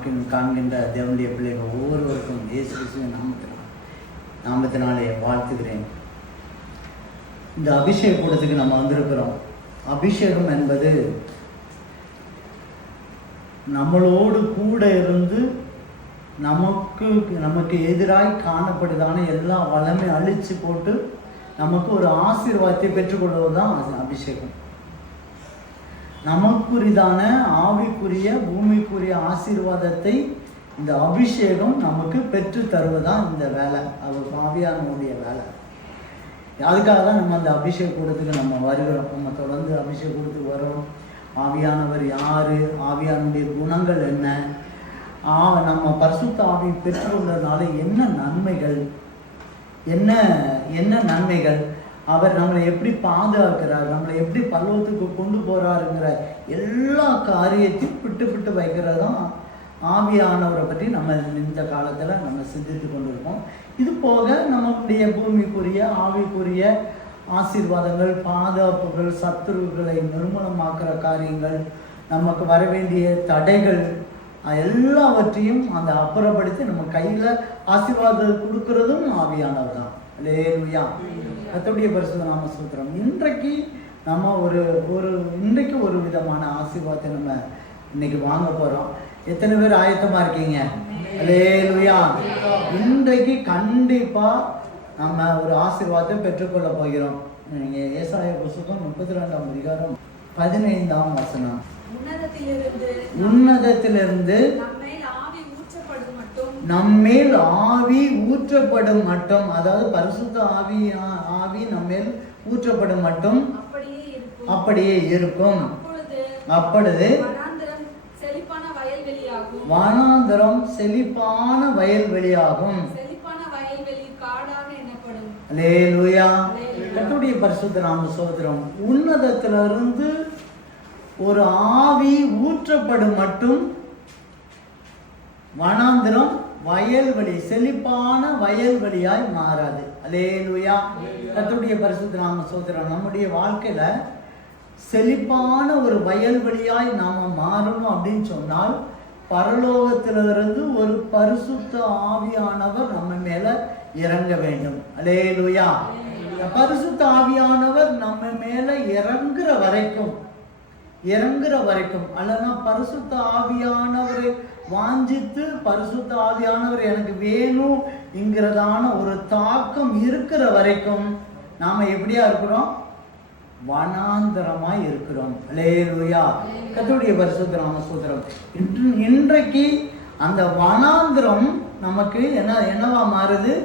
காக்கின் காண்கின்ற தேவனுடைய பிள்ளைகள் ஒவ்வொருவருக்கும் இயேசு கிறிஸ்துவின் நாமத்தினால் நாமத்தினாலே வாழ்த்துகிறேன். இந்த அபிஷேக கூட்டத்துக்கு நம்ம வந்திருக்கிறோம். அபிஷேகம் என்பது நம்மளோடு கூட இருந்து நமக்கு நமக்கு எதிராய் காணப்படுதான எல்லா வளமே அழித்து போட்டு நமக்கு ஒரு ஆசீர்வாதத்தை பெற்றுக்கொள்வது தான் அபிஷேகம். நமக்குரிதான ஆவிக்குரிய பூமிக்குரிய ஆசீர்வாதத்தை இந்த அபிஷேகம் நமக்கு பெற்று தருவதுதான் இந்த வேலை? அவர் ஆவியானவனுடைய வேலை. அதுக்காக தான் நம்ம அந்த அபிஷேக கூடத்துக்கு நம்ம வருகிறோம். நம்ம தொடர்ந்து அபிஷேக கூடத்துக்கு வரோம் ஆவியானவர் யாரு? ஆவியானுடைய குணங்கள் என்ன? ஆ நம்ம பரிசுத்த ஆவி பெற்றுள்ளதுனால என்ன நன்மைகள்? என்ன என்ன நன்மைகள்? அவர் நம்மளை எப்படி பாதுகாக்கிறார் நம்மளை எப்படி பல்லவத்துக்கு கொண்டு போகிறாருங்கிற எல்லா காரியத்தையும் விட்டு விட்டு வைக்கிறது தான் ஆவியானவரை பற்றி நம்ம இந்த காலத்தில் நம்ம சிந்தித்து கொண்டிருக்கோம். இது போக நம்முடைய பூமிக்குரிய ஆவிக்குரிய ஆசீர்வாதங்கள் பாதுகாப்புகள் சத்துருவுகளை நிர்மூலமாக்குற காரியங்கள் நமக்கு வர வேண்டிய தடைகள் எல்லாவற்றையும் அந்த அப்புறப்படுத்தி நம்ம கையில் ஆசீர்வாதம் கொடுக்கறதும் ஆவியானவர் தான் லேலுயா கத்தோடைய பரிசுத்த நாம சூத்திரம். இன்றைக்கு நம்ம ஒரு ஒரு இன்றைக்கு ஒரு விதமான ஆசீர்வாதத்தை நம்ம இன்னைக்கு வாங்க போகிறோம் எத்தனை பேர் ஆயத்தமாக இருக்கீங்க? லேலுயா இன்றைக்கு கண்டிப்பாக நம்ம ஒரு ஆசீர்வாதத்தை பெற்றுக்கொள்ள போகிறோம். நீங்கள் ஏசாய புஸ்தகம் முப்பத்தி ரெண்டாம் அதிகாரம் பதினைந்தாம் வசனம். உன்னதத்திலிருந்து உன்னதத்திலிருந்து நம்மேல் ஆவி ஊற்றப்படும் மட்டும் நம்மேல் ஆவி ஊற்றப்படும் மட்டும் அதாவது பரிசுத்த ஆவி ஆவி நம்மேல் ஊற்றப்படும் மட்டும் அப்படியே இருக்கும். அப்பொழுது வனாந்தரம் செழிப்பான வயல்வெளியாகும் லேலுயா கத்துடைய பரிசுத்த நாம சோதரம் உன்னதத்திலிருந்து ஒரு ஆவி ஊற்றப்படும் மட்டும் வனாந்திரம் வயல்வெளி செழிப்பான வயல்வெளியாய் மாறாது. அலேலுயா கத்துடைய பரிசுத்த நாம சோதரம் நம்முடைய வாழ்க்கையில செழிப்பான ஒரு வயல்வெளியாய் நாம மாறணும் அப்படின்னு சொன்னால் பரலோகத்திலிருந்து ஒரு பரிசுத்த ஆவியானவர் நம்ம மேல இறங்க வேண்டும். அலேலுயா பரிசுத்த ஆவியானவர் நம்ம மேல இறங்குற வரைக்கும் இறங்குற வரைக்கும் அல்லனா பரிசுத்த ஆவியானவரை வாஞ்சித்து பரிசுத்த ஆவியானவர் எனக்கு வேணும் என்கிறதான ஒரு தாக்கம் இருக்கிற வரைக்கும் நாம எப்படியா இருக்கிறோம்? வனாந்தரமாய் இருக்கிறோம். லேலுயா கத்துடைய பரிசுத்த நாம சூத்திரம் இன்று இன்றைக்கு அந்த வனாந்திரம் நமக்கு என்ன என்னவா மாறுது?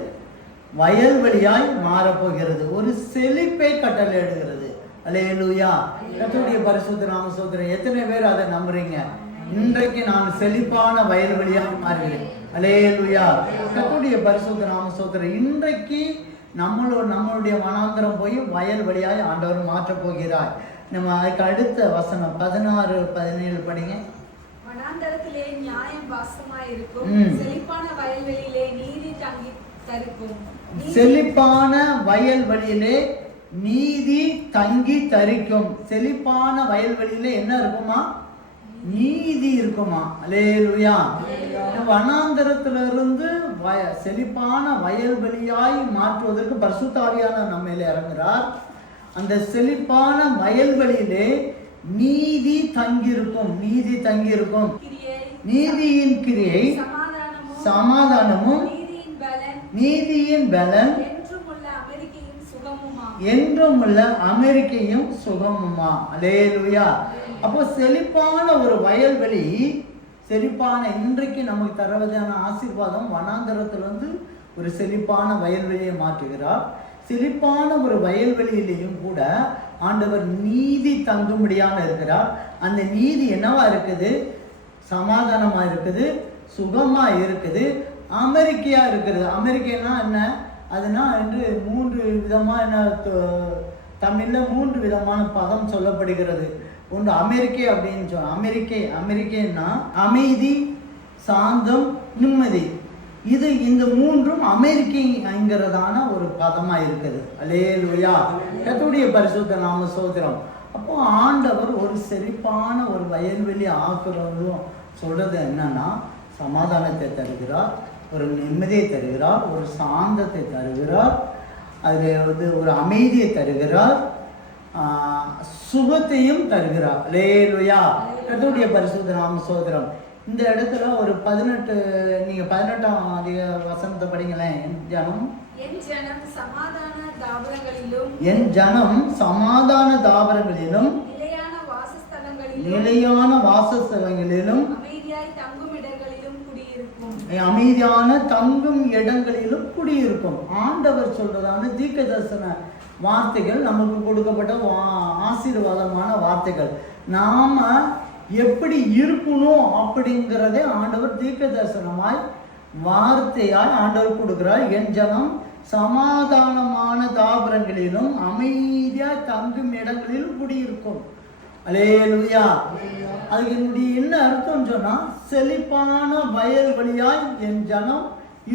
வயல்வெளியாய் மாறப்போகிறது ஒரு செழிப்பை கட்டளையிடுகிறது. அலேலுயா. கத்துடைய பரிசுத்த நாம எத்தனை பேர் அதை நம்புறீங்க? இன்றைக்கு நான் செழிப்பான வயல்வெளியாக மாறுகிறேன். அலேலுயா. கத்துடைய பரிசுத்த நாம சோதரம் இன்றைக்கு நம்மளோட நம்மளுடைய வனாந்திரம் போய் வயல் வழியாய் ஆண்டவர் மாற்றப் போகிறார். நம்ம அதுக்கு அடுத்த வசனம் பதினாறு பதினேழு படிங்க. வனாந்தரத்திலே நியாயம் வாசமாயிருக்கும். ம். செழிப்பான வயல்வெளியிலே நீதி தங்கி தரிக்கும் செழிப்பான வயல்வெளியிலே நீதி தங்கி தரிக்கும் செழிப்பான வயல்வெளியிலே என்ன இருக்குமா? நீதி இருக்குமா? அலேலுயா வனாந்தரத்திலிருந்து வய செழிப்பான வயல்வெளியாய் மாற்றுவதற்கு பரிசுத்தாவியான நம்ம மேலே இறங்குறார் அந்த செழிப்பான வயல்வெளியிலே நீதி தங்கியிருக்கும் நீதி தங்கியிருக்கும். நீதியின் கிரியை சமாதானமும் சமாதானமும் நீதியின் பலன் நீதியின் பலன் என்றுமுள்ள அமெரிக்கையின் சுகமுமா என்றும் உள்ள அமெரிக்கையும் சுகமுமா. அலேலுயா அப்போ செழிப்பான ஒரு வயல்வெளி செழிப்பான இன்றைக்கு நமக்கு தரவதான ஆசீர்வாதம் வனாந்தரத்திலிருந்து ஒரு செழிப்பான வயல்வெளியை மாற்றுகிறார். செழிப்பான ஒரு வயல்வெளியிலையும் கூட ஆண்டவர் நீதி தங்கும்படியாக இருக்கிறார். அந்த நீதி என்னவா இருக்குது? சமாதானமாக இருக்குது சுகமாக இருக்குது அமெரிக்கையாக இருக்கிறது. அமெரிக்கன்னா என்ன? அதனால் என்று மூன்று விதமான என்ன தமிழ்ல மூன்று விதமான பதம் சொல்லப்படுகிறது. ஒன்று அமெரிக்கை அப்படின்னு சொல்ல அமெரிக்கை அமெரிக்கைன்னா அமைதி சாந்தம் நிம்மதி. இது இந்த மூன்றும் அமெரிக்கைங்கிறதான ஒரு பதமாக இருக்குது. அலேலுயா கத்துடைய பரிசுத்த நாம சோத்திரம். அப்போ ஆண்டவர் ஒரு செழிப்பான ஒரு வயல்வெளி ஆக்குறதும் சொல்றது என்னன்னா சமாதானத்தை தருகிறார். ஒரு நிம்மதியை தருகிறார் ஒரு சாந்தத்தை தருகிறார் அதில் வந்து ஒரு அமைதியை தருகிறார் சுகத்தையும் தருகிறார். லேலுயா கர்த்தருடைய பரிசுத்த நாம சோதரம் இந்த இடத்துல ஒரு பதினெட்டு நீங்க பதினெட்டாம் அதிக வசனத்தை படிங்களேன். என் ஜனம். என் ஜனம் சமாதான தாபரங்களிலும் என் ஜனம் சமாதான தாவரங்களிலும் நிலையான வாசஸ்தலங்களிலும் நிலையான வாசஸ்தலங்களிலும் அமைதியாய் தங்கும் இடங்களிலும் குடியிருக்கும் அமைதியான தங்கும் இடங்களிலும் குடியிருக்கும் ஆண்டவர் சொல்றதான தீர்க்க தரிசன வார்த்தைகள் நமக்கு கொடுக்கப்பட்ட ஆசீர்வாதமான வார்த்தைகள். நாம எப்படி இருக்கணும் அப்படிங்கிறதே ஆண்டவர் தீர்க்க தரிசனமாய் வார்த்தையாய் ஆண்டவர் கொடுக்கிறார். என் ஜனம் சமாதானமான தாபரங்களிலும் அமைதியாய் தங்கும் இடங்களிலும் குடியிருக்கும். அலேலுயா. அதனுடைய என்னுடைய என்ன அர்த்தம் சொன்னால் செழிப்பான வயல் வழியாய் என் ஜனம்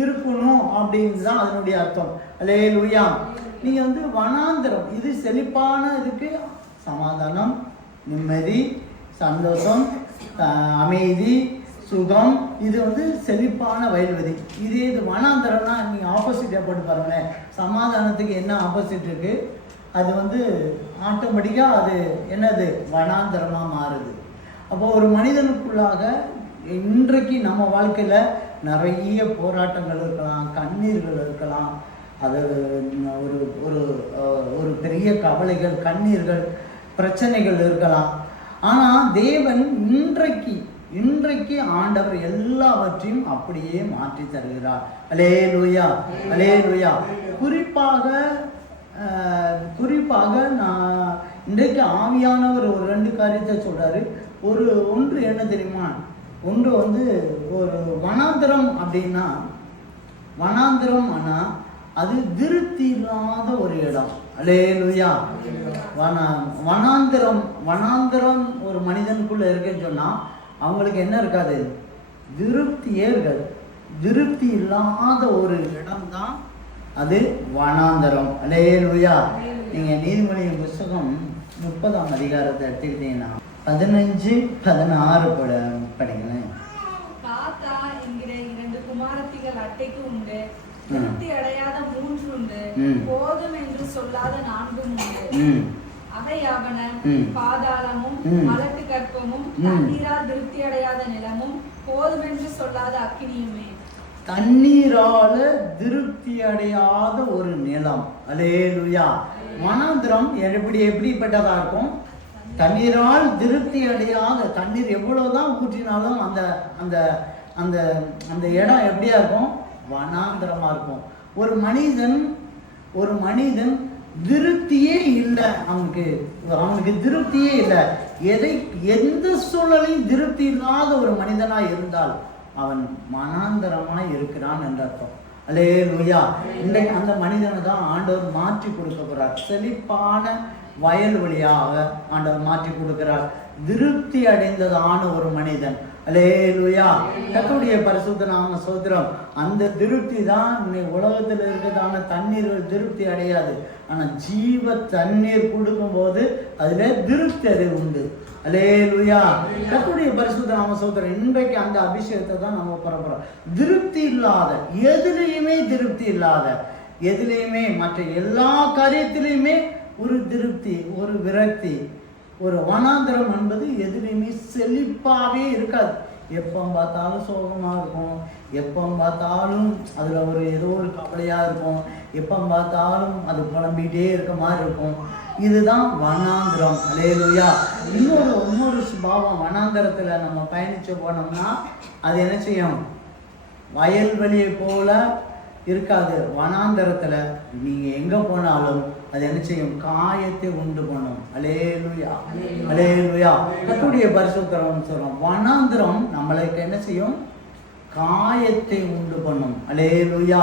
இருக்கணும் அப்படின்னு தான் அதனுடைய அர்த்தம். அலேலுயா. நீங்கள் வந்து வனாந்திரம் இது செழிப்பான இதுக்கு சமாதானம் நிம்மதி சந்தோஷம் அமைதி சுகம் இது வந்து செழிப்பான வயல்வெளி. இதே இது வனாந்தரம்னா நீங்கள் ஆப்போசிட்டா போட்டு பாருங்களேன். சமாதானத்துக்கு என்ன ஆப்போசிட் இருக்குது அது வந்து ஆட்டோமேட்டிக்காக அது என்னது? வனாந்தரமாக மாறுது. அப்போ ஒரு மனிதனுக்குள்ளாக இன்றைக்கு நம்ம வாழ்க்கையில் நிறைய போராட்டங்கள் இருக்கலாம் கண்ணீர்கள் இருக்கலாம். அது ஒரு ஒரு ஒரு பெரிய கவலைகள் கண்ணீர்கள் பிரச்சனைகள் இருக்கலாம். ஆனால் தேவன் இன்றைக்கு இன்றைக்கு ஆண்டவர் எல்லாவற்றையும் அப்படியே மாற்றி தருகிறார். அலே லூயா அலே லூயா குறிப்பாக குறிப்பாக நான் இன்றைக்கு ஆவியானவர் ஒரு ரெண்டு காரியத்தை சொல்கிறாரு ஒரு ஒன்று என்ன தெரியுமா? ஒன்று வந்து ஒரு வனாந்திரம் அப்படின்னா வனாந்திரம் ஆனால் அது திருப்தி இல்லாத ஒரு இடம். அலேலுயா வன வனாந்திரம் வனாந்திரம் ஒரு மனிதனுக்குள்ளே இருக்குன்னு சொன்னால் அவங்களுக்கு என்ன இருக்காது? திருப்தியே இருக்காது. திருப்தி இல்லாத ஒரு இடம் தான் அது வனாந்தரம் அலேலுயா நீங்க நீதிமொழியின் புஸ்தகம் முப்பதாம் அதிகாரத்தை எடுத்துக்கிட்டீங்கன்னா பதினஞ்சு பதினாறு பட படிங்களேன் தாத்தா என்கிற இரண்டு குமாரத்திகள் அட்டைக்கு உண்டு. திருப்தி அடையாத மூன்று உண்டு. போதும் என்று சொல்லாத நான்கும் உண்டு அவையாவன. பாதாளமும். மலட்டு கற்பமும். தண்ணீரால் திருப்தி அடையாத நிலமும் போதுமென்று சொல்லாத அக்கினியுமே தண்ணீரால திருப்தி அடையாத ஒரு நிலம். அலேலுயா மனாந்திரம் எப்படி எப்படிப்பட்டதா இருக்கும்? தண்ணீரால் திருப்தி அடையாத தண்ணீர் எவ்வளவுதான் ஊற்றினாலும் அந்த அந்த அந்த அந்த இடம் எப்படியா இருக்கும்? வனாந்திரமா இருக்கும். ஒரு மனிதன் ஒரு மனிதன் திருப்தியே இல்லை அவனுக்கு. அவனுக்கு திருப்தியே இல்லை. எதை எந்த சூழலையும் திருப்தி இல்லாத ஒரு மனிதனா இருந்தால் அவன் மனாந்தரமாய் இருக்கிறான் என்ற அர்த்தம். அலே லூயா இன்றைக்கு அந்த மனிதனை தான் ஆண்டவர் மாற்றி கொடுக்க போறார் செழிப்பான வயல் வழியாக ஆண்டவர் மாற்றி கொடுக்கிறார். திருப்தி அடைந்ததான ஒரு மனிதன் அலேலுயா. கத்துடைய பரிசுத்த நாம சோத்திரம். அந்த திருப்தி தான் இன்னைக்கு உலகத்தில் இருக்கிறதான தண்ணீர்கள் திருப்தி அடையாது. ஆனால் ஜீவ தண்ணீர் கொடுக்கும்போது அதுல திருப்தி அது உண்டு. அலேலுயா. கத்துடைய பரிசுத்த நாம சோத்திரம். இன்றைக்கு அந்த அபிஷேகத்தை தான் நம்ம பரப்புறோம் திருப்தி இல்லாத எதுலேயுமே திருப்தி இல்லாத எதுலேயுமே மற்ற எல்லா காரியத்திலையுமே ஒரு திருப்தி ஒரு விரக்தி ஒரு வனாந்திரம் என்பது எதுலேயுமே செழிப்பாகவே இருக்காது. எப்போ பார்த்தாலும் சோகமாக இருக்கும். எப்போ பார்த்தாலும் அதில் ஒரு ஏதோ ஒரு கவலையாக இருக்கும். எப்போ பார்த்தாலும் அது புலம்பிகிட்டே இருக்க மாதிரி இருக்கும். இதுதான் வனாந்திரம். அலேலுயா. இன்னொரு இன்னொரு சுபாவம் வனாந்திரத்தில் நம்ம பயணித்து போனோம்னா அது என்ன செய்யும்? வயல்வெளியை போல இருக்காது. வனாந்தரத்துல நீங்க எங்க போனாலும் அது என்ன செய்யும்? காயத்தை உண்டு பண்ணும். அலேலுயா. அலேலுயா. கத்துடைய பரிசுத்தரம் சொல்றோம். வனாந்திரம் நம்மளுக்கு என்ன செய்யும்? காயத்தை உண்டு பண்ணும். அலேலுயா.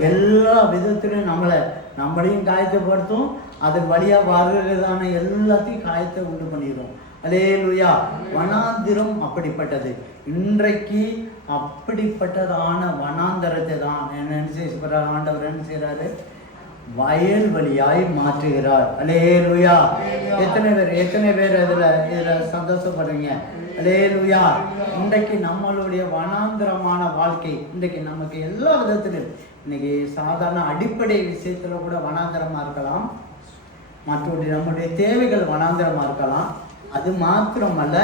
எல்லா விதத்திலும் நம்மளை நம்மளையும் காயத்தைப்படுத்தும் அதன் வழியா வருகிறதான எல்லாத்தையும் காயத்தை உண்டு பண்ணிடும் அலேலுயா வனாந்திரம் அப்படிப்பட்டது. இன்றைக்கு அப்படிப்பட்டதான வனாந்தரத்தை தான் என்ன செய்ய ஆண்டவர் என்ன செய்கிறாரு வயல் வழியாய் மாற்றுகிறார். அலேலுயா எத்தனை பேர் எத்தனை பேர் இதில் இதில் சந்தோஷப்படுறீங்க? அலேலுயா இன்றைக்கு நம்மளுடைய வனாந்திரமான வாழ்க்கை இன்றைக்கு நமக்கு எல்லா விதத்திலும் இன்னைக்கு சாதாரண அடிப்படை விஷயத்தில் கூட வனாந்திரமாக இருக்கலாம். மற்றபடி நம்முடைய தேவைகள் வனாந்திரமாக இருக்கலாம். அது மாத்திரமல்ல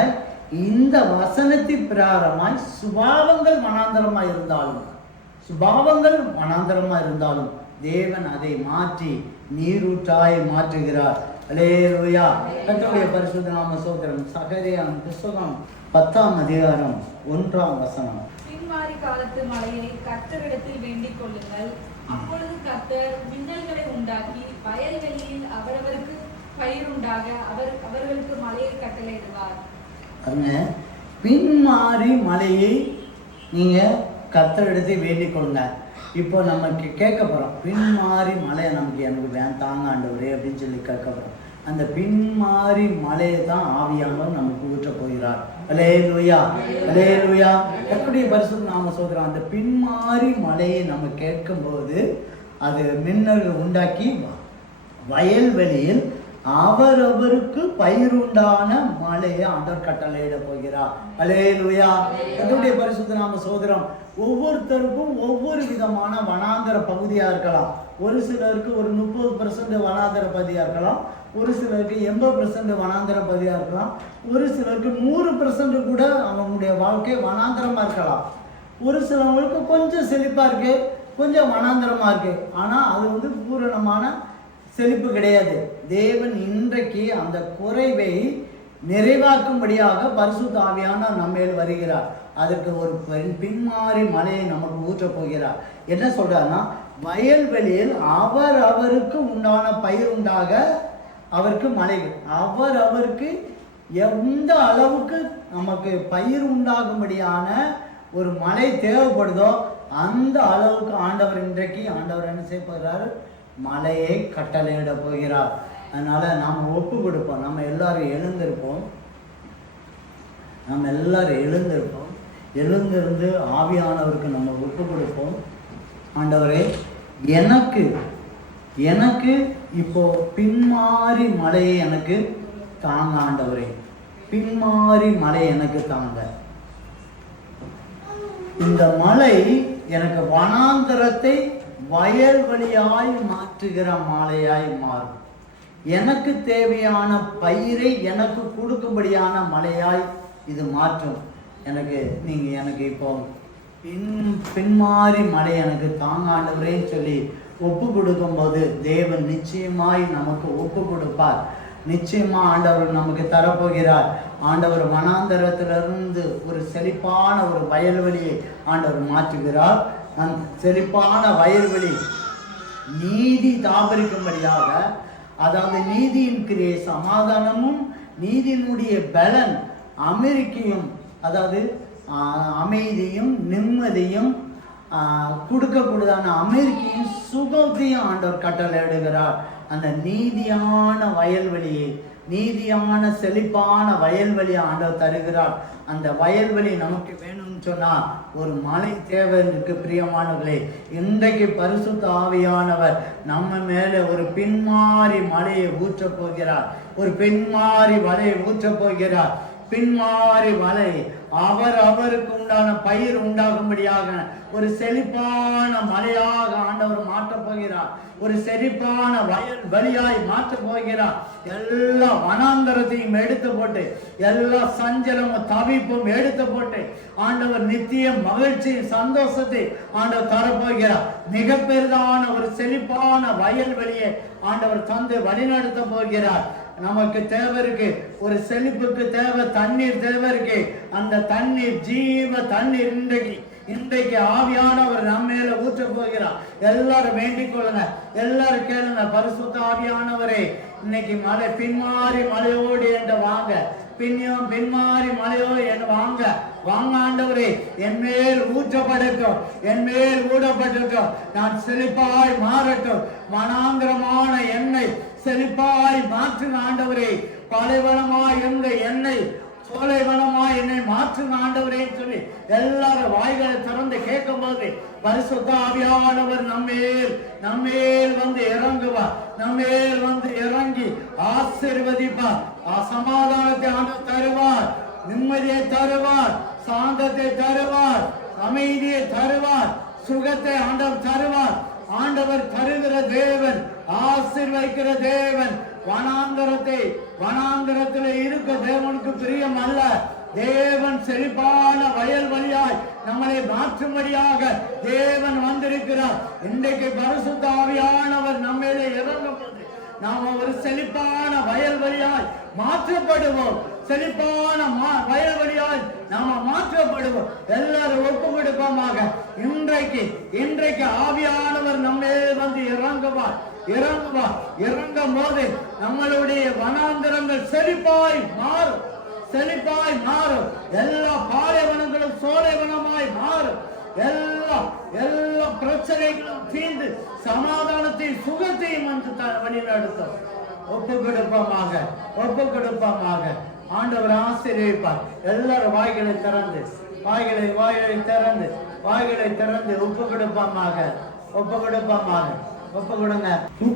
இந்த வசனத்தின் பிரகாரமாய் சுபாவங்கள் வனாந்திரமா இருந்தாலும் சுபாவங்கள் வனாந்திரமா இருந்தாலும் தேவன் அதை மாற்றி நீரூற்றாய் மாற்றுகிறார். அலேலுயா கர்த்தருடைய பரிசுத்த நாம சோதரம் சகரியான் புஸ்தகம் பத்தாம் அதிகாரம் ஒன்றாம் வசனம். பின்மாறி காலத்து மலையை கத்தரிடத்தில் வேண்டிக் கொள்ளுங்கள். அப்பொழுது கத்தர் மின்னல்களை உண்டாக்கி வயல்வெளியில் அவரவருக்கு பயிருண்டாக அவர் அவர்களுக்கு கட்டளையிடுவார். பின்மாறி மலையை நீங்க கர்த்தரிடத்தை வேண்டிக் கொள்ளுங்க. இப்போ நம்ம கேட்க போறோம். பின்மாறி மலையை நமக்கு எனக்கு வேன் தாங்க ஆண்டவரே அப்படின்னு சொல்லி கேட்க போறோம். அந்த பின்மாறி மலையை தான் ஆவியானவர் நமக்கு ஊற்ற போகிறார். அலே லூயா அலே லூயா எப்படி பரிசு நாம சொல்கிறோம் அந்த பின்மாறி மலையை நம்ம கேட்கும்போது அது மின்னல் உண்டாக்கி வயல்வெளியில் அவரவருக்கு பயிருண்டான மழையை ஆண்டவர் கட்டளையிட போகிறார். அலேலுயா என்னுடைய பரிசுத்த நாம சோதரம் ஒவ்வொருத்தருக்கும் ஒவ்வொரு விதமான வனாந்தர பகுதியா இருக்கலாம். ஒரு சிலருக்கு ஒரு முப்பது பர்சன்ட் வனாந்தர பகுதியா இருக்கலாம். ஒரு சிலருக்கு எண்பது பர்சன்ட் வனாந்தர பகுதியா இருக்கலாம். ஒரு சிலருக்கு நூறு பர்சன்ட் கூட அவங்களுடைய வாழ்க்கை வனாந்தரமா இருக்கலாம். ஒரு சிலவங்களுக்கு கொஞ்சம் செழிப்பா இருக்கு கொஞ்சம் வனாந்தரமா இருக்கு. ஆனா அது வந்து பூரணமான செழிப்பு கிடையாது. தேவன் இன்றைக்கு அந்த குறைவை நிறைவாக்கும்படியாக பரிசு தாவியான நம்மேல் வருகிறார். அதற்கு ஒரு பின்- பின்மாறி மலையை நமக்கு ஊற்றப் போகிறார். என்ன சொல்றாருன்னா வயல்வெளியில் அவர் அவருக்கு உண்டான பயிர் உண்டாக அவருக்கு மழை அவர் அவருக்கு எந்த அளவுக்கு நமக்கு பயிர் உண்டாகும்படியான ஒரு மழை தேவைப்படுதோ அந்த அளவுக்கு ஆண்டவர் இன்றைக்கு ஆண்டவர் என்ன செய்ய போகிறார்? மலையை கட்டளையிட போகிறார். அதனால் நாம் ஒப்பு கொடுப்போம் நம்ம எல்லாரும் எழுந்திருப்போம். நம்ம எல்லாரும் எழுந்திருப்போம். எழுந்திருந்து ஆவியானவருக்கு நம்ம ஒப்பு கொடுப்போம் ஆண்டவரே எனக்கு எனக்கு இப்போ பின்மாறி மலையை எனக்கு தாங்க ஆண்டவரே. பின்மாறி மலை எனக்கு தாங்க. இந்த மலை எனக்கு வனாந்தரத்தை வயல்வெளியாய் மாற்றுகிற மாலையாய் மாறும். எனக்கு தேவையான பயிரை எனக்கு கொடுக்கும்படியான மலையாய் இது மாற்றும். எனக்கு நீங்கள் எனக்கு இப்போ பின் பின்மாறி மலை எனக்கு தாங்காண்டவரேன்னு சொல்லி ஒப்பு கொடுக்கும்போது தேவன் நிச்சயமாய் நமக்கு ஒப்பு கொடுப்பார். நிச்சயமா ஆண்டவர் நமக்கு தரப்போகிறார். ஆண்டவர் வனாந்தரத்திலிருந்து ஒரு செழிப்பான ஒரு வயல்வெளியை ஆண்டவர் மாற்றுகிறார். அந்த செழிப்பான வயல்வெளி நீதி தாபரிக்கும்படியாக அதாவது நீதியின் கிரியை சமாதானமும் நீதியினுடைய பலன் அமெரிக்கையும் அதாவது அமைதியும் நிம்மதியும் கொடுக்கக்கூடியதான அமெரிக்கையும் சுகத்தையும் ஆண்டவர் கட்டளையிடுகிறார். அந்த நீதியான வயல்வெளியை நீதியான செழிப்பான வயல்வெளி ஆண்டவர் தருகிறார். அந்த வயல்வெளி நமக்கு வேணும்னு சொன்னால் ஒரு மலை தேவை இருக்கு பிரியமானவர்களே. இன்றைக்கு பரிசுத்த ஆவியானவர் நம்ம மேலே ஒரு பின்மாறி மலையை ஊற்றப் போகிறார். ஒரு பின்மாறி மலையை ஊற்றப் போகிறார். பின்மாறி மலை அவர் அவருக்கு உண்டான பயிர் உண்டாகும்படியாக ஒரு செழிப்பான மலையாக ஆண்டவர் மாற்றப் போகிறார். ஒரு செழிப்பான வயல் வழியாய் மாற்றப் போகிறார். எல்லா வனாந்தரத்தையும் எடுத்து போட்டு எல்லா சஞ்சலமும் தவிப்பும் எடுத்து போட்டு ஆண்டவர் நித்திய மகிழ்ச்சி சந்தோஷத்தை ஆண்டவர் தரப்போகிறார். மிக பெரிதான ஒரு செழிப்பான வயல் வழியை ஆண்டவர் தந்து வழிநடத்த போகிறார். நமக்கு தேவை இருக்கு. ஒரு செழிப்புக்கு தேவை தண்ணீர் தேவை இருக்கு. அந்த தண்ணீர் ஜீவ தண்ணீர் இன்றைக்கு இன்றைக்கு ஆவியானவர் நம்ம மேல ஊற்ற போகிறார். எல்லாரும் வேண்டிக் கொள்ளுங்க. எல்லாரும் கேளுங்க. பரிசுத்த ஆவியானவரே இன்னைக்கு மழை பின்மாறி மலையோடு என்று வாங்க. பின்னியும் பின்மாறி மலையோ என்று வாங்க. வாங்க ஆண்டவரே என் மேல் ஊற்றப்படட்டும். என் மேல் ஊடப்படட்டும். நான் செழிப்பாய் மாறட்டும். மனாந்திரமான எண்ணெய் செழிப்பாய் மாற்றின ஆண்டவரே. பலைவளமாய் இருந்த எண்ணெய் சோலைவனமா என்னை மாற்றின ஆண்டவரே சொல்லி எல்லாரும் வாய்களை திறந்து கேட்கும் போது பரிசுத்த ஆவியானவர் நம்மேல் நம்மேல் வந்து இறங்குவார் நம்மேல் வந்து இறங்கி ஆசிர்வதிப்பார். ஆ சமாதானத்தை ஆண்டு தருவார் நிம்மதியை தருவார் சாந்தத்தை தருவார் அமைதியை தருவார் சுகத்தை ஆண்டவர் தருவார். ஆண்டவர் தருகிற தேவன் ஆசிர்வதிக்கிற தேவன். வனாந்தரத்தை வனாந்தரத்தில் இருக்க தேவனுக்கு பிரியம் அல்ல. தேவன் செழிப்பான வயல் வழியாய் நம்மளை மாற்றும்படியாக தேவன் வந்திருக்கிறார். இன்றைக்கு பரிசுத்தாவியானவர் நம்மளே நம்மேலே இறங்கும் போது நாம ஒரு செழிப்பான வயல் வழியாய் மாற்றப்படுவோம். செழிப்பான மா- வயல் வழியாய் நாம மாற்றப்படுவோம். எல்லாரும் ஒப்பு கொடுப்போமாக இன்றைக்கு இன்றைக்கு ஆவியானவர் நம்மே வந்து இறங்குவார். இறங்குவார். இறங்கும் போது நம்மளுடைய வனாந்திரங்கள் செழிப்பாய் மாறும். செழிப்பாய் மாறும். எல்லா பாலைவனங்களும் சோலைவனமாய் மாறும். எல்லா எல்லா பிரச்சனைகளும் தீர்ந்து சமாதானத்தையும் சுகத்தையும் வந்து வழிநடத்தும். ஒப்பு கொடுப்பமாக ஒப்பு கொடுப்பமாக. ஆண்டவர் ஆசீர்வதிப்பார். எல்லாரும் வாய்களை திறந்து வாய்களை வாய்களை திறந்து. வாய்களை திறந்து ஒப்பு கொடுப்போமாக ஒப்பு கொடுப்போமாக ஒப்பு கொடுங்க.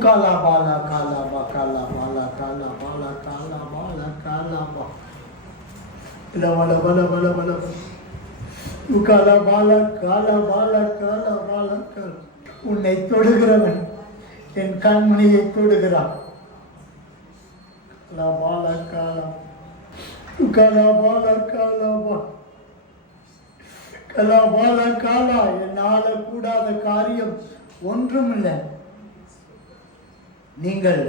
காலா பாலா காலா பா காலா பாலா காலா பாலா காலா பாலா காலா பா. இல்ல வள வள வள வள. கால பாலா காலா பாலா காலா பாலா கால. உன்னை தொடுகிறவன் என் கண்மணியை தொடுகிறான். காலா பாலா காலா கால பால கால பா. கலா பால காலா என்னால் கூடாத காரியம் ஒன்றுமில்லை. நீங்கள்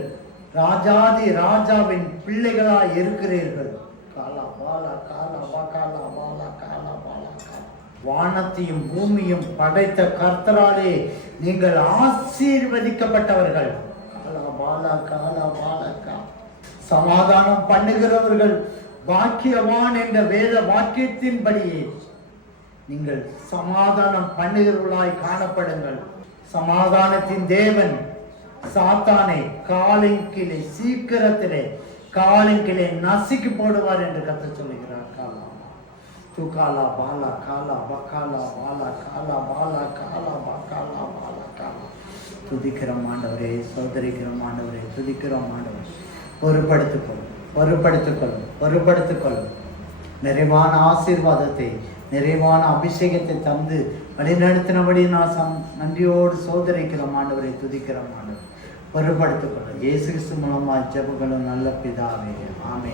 ராஜாதி ராஜாவின் பிள்ளைகளாய் இருக்கிறீர்கள். காலா பாலா காலா பா காலா பாலா காலா பாலா வானத்தையும் பூமியும் படைத்த கர்த்தராலே நீங்கள் ஆசீர்வதிக்கப்பட்டவர்கள். காலா பாலா காலா பாலா கா சமாதானம் பண்ணுகிறவர்கள் பாக்கியவான் என்ற வேத வாக்கியத்தின்படியே நீங்கள் சமாதானம் பண்ணுகிறவர்களாய் காணப்படுங்கள். சமாதானத்தின் தேவன் சாத்தானை காலின் சீக்கிரத்திலே காலின் நசுக்கி போடுவார் என்று கத்த சொல்லுகிறார். காலா துகாலா பாலா காலா பக்காலா பாலா காலா பாலா காலா பக்காலா பாலா காலா. துதிக்கிறோம் ஆண்டவரே சோதரிக்கிறோம் ஆண்டவரே துதிக்கிறோம் ஆண்டவரே. பொறுப்படுத்திக்கொள்ளும் பொறுப்படுத்திக்கொள்ளும் பொறுப்படுத்திக்கொள்ளும் நிறைவான ஆசீர்வாதத்தை நிறைவான அபிஷேகத்தை தந்து வழிநடத்தினபடி நான் சம் நன்றியோடு சோதரிக்கிறோம். ஆண்டவரை துதிக்கிறோம். ஆண்டவர் பொருட்படுத்திக் கொள்ள இயேசு கிறிஸ்து மூலமாக ஜெபங்களும் நல்ல பிதாவே. ஆமே